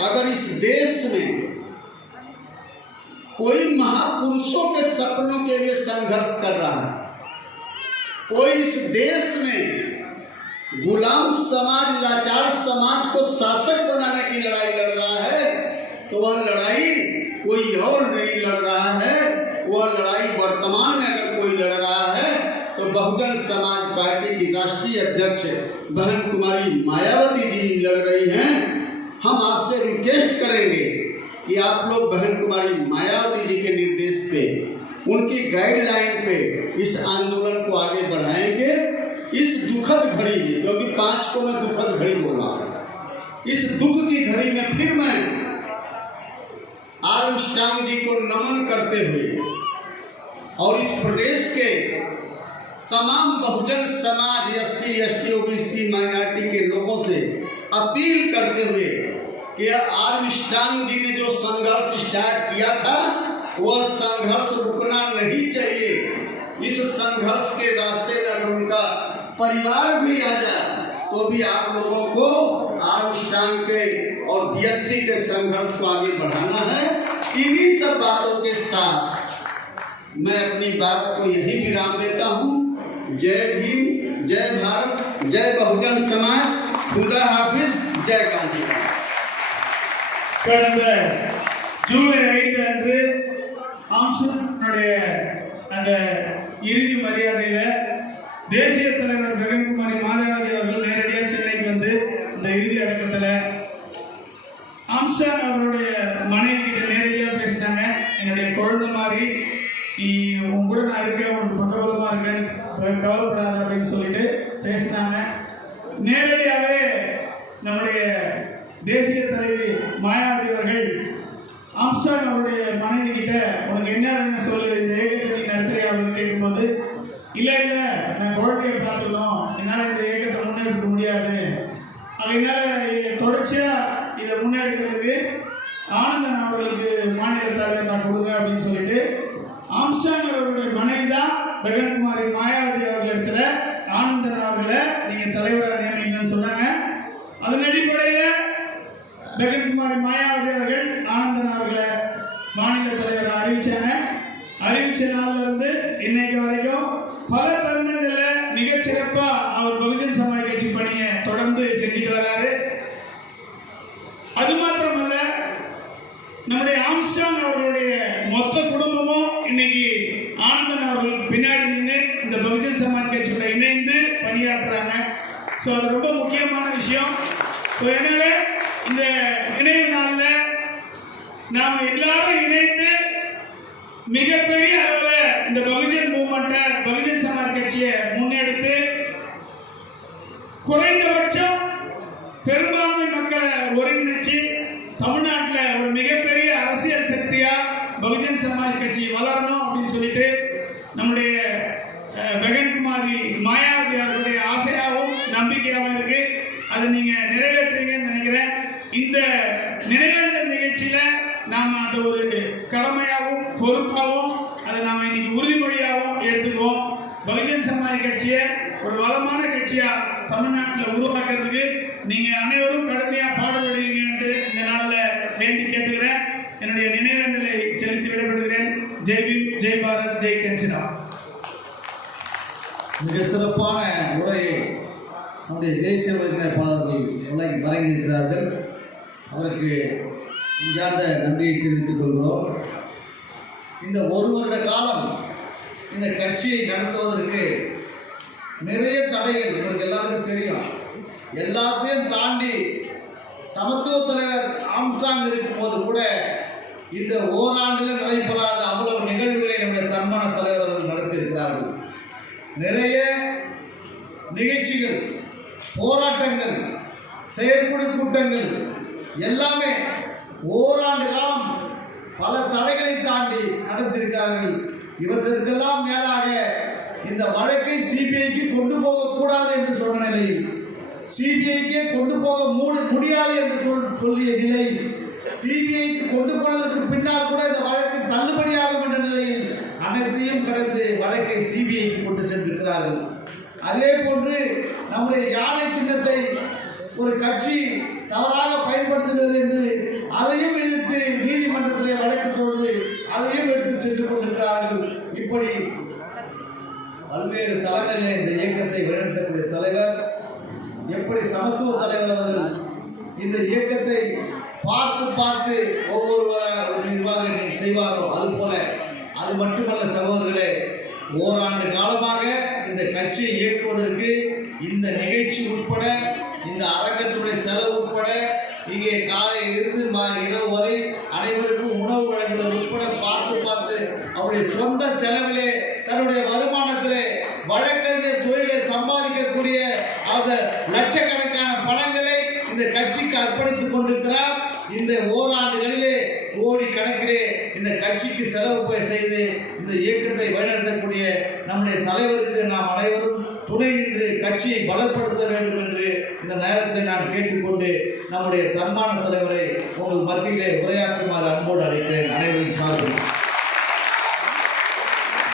अगर इस देश में कोई महापुरुषों के सपनों के लिए संघर्ष कर रहा है, कोई इस देश में गुलाम समाज, लाचार समाज को शासक बनाने की लड़ाई लड़ रहा है, तो वह लड़ाई कोई और नहीं लड़ रहा है। वह लड़ाई वर्तमान में अगर कोई लड़ रहा है तो बहुजन समाज पार्टी की राष्ट्रीय अध्यक्ष बहन कुमारी मायावती जी लड़ रही हैं। हम आपसे रिक्वेस्ट करेंगे कि आप लोग बहन कुमारी मायावती जी के निर्देश पे, उनकी गाइडलाइन पे इस आंदोलन को आगे बढ़ाएंगे। इस दुखद घड़ी में, क्योंकि 5 को मैं दुखद घड़ी बोला, इस दुख की घड़ी में फिर मैं आर्मस्ट्रांग जी को नमन करते हुए और इस प्रदेश के तमाम Bahujan Samaj, SC, ST, OBC minority के लोगों से अपील करते हुए कि आर्मस्ट्रांग जी ने जो संघर्ष स्टार्ट किया था वह संघर्ष रुकना नहीं चाहिए। इस संघर्ष के रास्ते में अगर उनका परिवार भी आ जाए तो भी आप लोगों को आर्मस्ट्रांग के और BSP के संघर्ष को आगे बढ़ाना है। इन्हीं सब बातों के साथ मैं अपनी बात को यही विराम देता हूँ। जय भीम, जय भारत, जय बहुजन समाज, खुदा हाफिज, जय कांसी। கடந்த ஜூலை 5 அன்று ஆம்ஸ்ட்ராங்குடைய அந்த இறுதி மரியாதையில தேசிய தலைவர் பகன்குமாரி மாயாவதி அவர்கள் நேரடியாக சென்னைக்கு வந்து இந்த இறுதி அடக்கத்தில் ஆம்ஸ்ட்ராங் அவருடைய மனைவி கிட்ட நேரடியாக பேசினாங்க. என்னுடைய குழந்தை மாதிரி, நீ உன் கூட நான் இருக்கேன், உனக்கு பக்கபலமாக இருக்கேன், கவலைப்படாத அப்படின்னு சொல்லிட்டு பேசினாங்க. நேரடியாகவே நம்முடைய தேசிய தலைவி மாயாவதி அவர்கள் ஆம்ஸ்ட்ராங் அவருடைய மனைவி கிட்ட உனக்கு என்ன வேணும் சொல்லு, இந்த இயக்கத்தை நீ நடத்துறியா அப்படின்னு கேட்கும்போது, இல்லை இல்லை நான் குழந்தையை பார்த்துக்கணும், என்னால் இந்த இயக்கத்தை முன்னெடுக்க முடியாது, அதனால தொடர்ச்சியாக இதை முன்னெடுக்கிறதுக்கு ஆனந்தன் அவர்களுக்கு மாநில தலைவர் நான் கொடுங்க அப்படின்னு சொல்லிட்டு ஆம்ஸ்ட்ராங் அவருடைய மனைவி தான் பகன்குமாரி மாயாவதி அவர்கள் இடத்துல ஆனந்தன் அவர்களை நீங்கள் தலைவராக நியமிக்கணும்னு சொன்னாங்க. அதன் அடிப்படையில் பகன்குமாரி மாயாவதி அவர்கள் ஆனந்தன் அவர்களை மாநில தலைவராக அறிவிச்சாங்க. அறிவிச்ச நாள்ல இருந்து இன்னைக்கு வரைக்கும் பல தருணங்களில் மிகச்சிறப்பா அவர் பகுஜன் சமாஜ் கட்சி பணியை தொடர்ந்து செஞ்சுட்டு வராரு. அது மாத்திரமல்ல, நம்முடைய ஆம்ஸ்ட்ராங் அவர்களுடைய மொத்த குடும்பமும் இன்னைக்கு ஆனந்தன் அவர்களுக்கு பின்னாடி நின்று இந்த பகுஜன் சமாஜ் கட்சியோட இணைந்து பணியாற்றுறாங்க. ஸோ அது ரொம்ப முக்கியமான விஷயம். ஸோ எனவே இந்த நினைவு நாளில் நாம் எல்லாரும் இணைந்து மிகப்பெரிய அளவில் இந்த பகுஜன் மூவ்மெண்ட்டை, பகுஜன் சமாஜ் கட்சியை முன்னெடுத்து குறைந்தபட்சம் பெரும்பான்மை மக்களை ஒருங்கிணைச்சு தமிழ்நாட்டில் ஒரு மிகப்பெரிய அரசியல் சக்தியா பகுஜன் சமாஜ் கட்சி வளரணும் அப்படின்னு சொல்லிட்டு நம்முடைய பகன்குமாரி மாயாவதி அவர்களுடைய ஆசையாகவும் நம்பிக்கையாகவும் இருக்கு. அதை நீங்க நிறைவேற்றுவீங்கன்னு நினைக்கிறேன். இந்த நினைவேந்தல் நிகழ்ச்சியில நாம அதை ஒரு கடமையாகவும் பொறுப்பாகவும் அதை நாம இன்னைக்கு உறுதிமொழியாகவும் எடுத்துக்குவோம். பகுஜன் சமாஜ் கட்சியை ஒரு வளமான கட்சியா தமிழ்நாட்டில் உருவாக்குறதுக்கு நீங்க அனைவரும் கடுமையா பாடுபடுவீங்க என்று இந்த நாளில் வேண்டி கேட்டுக்கிறேன். என்னுடைய நினைவேந்தலை செலுத்தி விடப்படுகிறேன். ஜெய் பீம், ஜெய் பாரத், ஜெய் கன்சிடா. மிக சிறப்பான உரையை நம்முடைய தேசிய ஒருங்கிணைப்பாளர்கள் வழங்கியிருக்கிறார்கள். அவருக்கு இங்கார்ந்த நன்றியை தெரிவித்துக் கொள்கிறோம். இந்த ஒரு வருட காலம் இந்த கட்சியை நடத்துவதற்கு நிறைய தடைகள் உங்களுக்கு எல்லாருக்கும் தெரியும். எல்லாத்தையும் தாண்டி சமத்துவ தலைவர் ஆம்ஸ்ட்ராங் இருக்கும்போது கூட இந்த ஓராண்டில் நடைபெறாத அவ்வளவு நிகழ்வுகளை நம்முடைய தன்மான தலைவர் அவர்கள் நடத்தியிருக்கிறார்கள். நிறைய நிகழ்ச்சிகள், போராட்டங்கள், செயற்குழு கூட்டங்கள் எல்லாமே ஓராண்டு காலம் பல தடைகளை தாண்டி நடத்தியிருக்கிறார்கள். இவற்றிற்கெல்லாம் மேலாக இந்த வழக்கை சிபிஐக்கு கொண்டு போகக்கூடாது என்று சொன்ன நிலையில், சிபிஐக்கே கொண்டு போக முடியாது என்று சொல்லிய நிலையில், சிபிஐக்கு கொண்டு போனதற்கு பின்னால் கூட இந்த வழக்கு தள்ளுபடியாகும் என்ற நிலையில் அனைத்தையும் கடந்து வழக்கை சிபிஐக்கு கொண்டு சென்றிருக்கிறார்கள். அதே போன்று நம்முடைய யானை சின்னத்தை ஒரு கட்சி தவறாக பயன்படுத்துகிறது என்று அவர்கள் இந்த இயக்கத்தை பார்த்து பார்த்து ஒவ்வொரு நிர்வாகம் செய்வாரோ அதுபோல, அது மட்டுமல்ல சகோதரர்களே, ஓராண்டு காலமாக இந்த கட்சியை இயக்குவதற்கு இந்த நிகழ்ச்சி உட்பட, இந்த அரங்கத்துடைய செலவு உட்பட, இங்கே காலையிலிருந்து இரவு வரை அனைவருக்கும் உணவு வழங்குவது உட்பட பார்த்து பார்த்து அவருடைய சொந்த செலவிலே தன்னுடைய வருமானத்திலே வழக்கறிஞர் தொழிலை சம்பாதிக்கக்கூடிய அவர் லட்சக்கணக்கான பணங்களை இந்த கட்சிக்கு அர்ப்பணித்துக் கொண்டிருக்கிறார். இந்த ஓராண்டுகளிலே கோடி கணக்கிலே இந்த கட்சிக்கு செலவு செய்து இந்த இயக்கத்தை வழிநடத்தக்கூடிய நம்முடைய தலைவருக்கு நாம் அனைவரும் துணை நின்று கட்சியை பலப்படுத்த வேண்டும் என்று இந்த நேரத்தில் நான் கேட்டுக்கொண்டு நம்முடைய தன்மான தலைவரை உங்கள் மத்தியிலே உரையாற்றுமாறு அன்போடு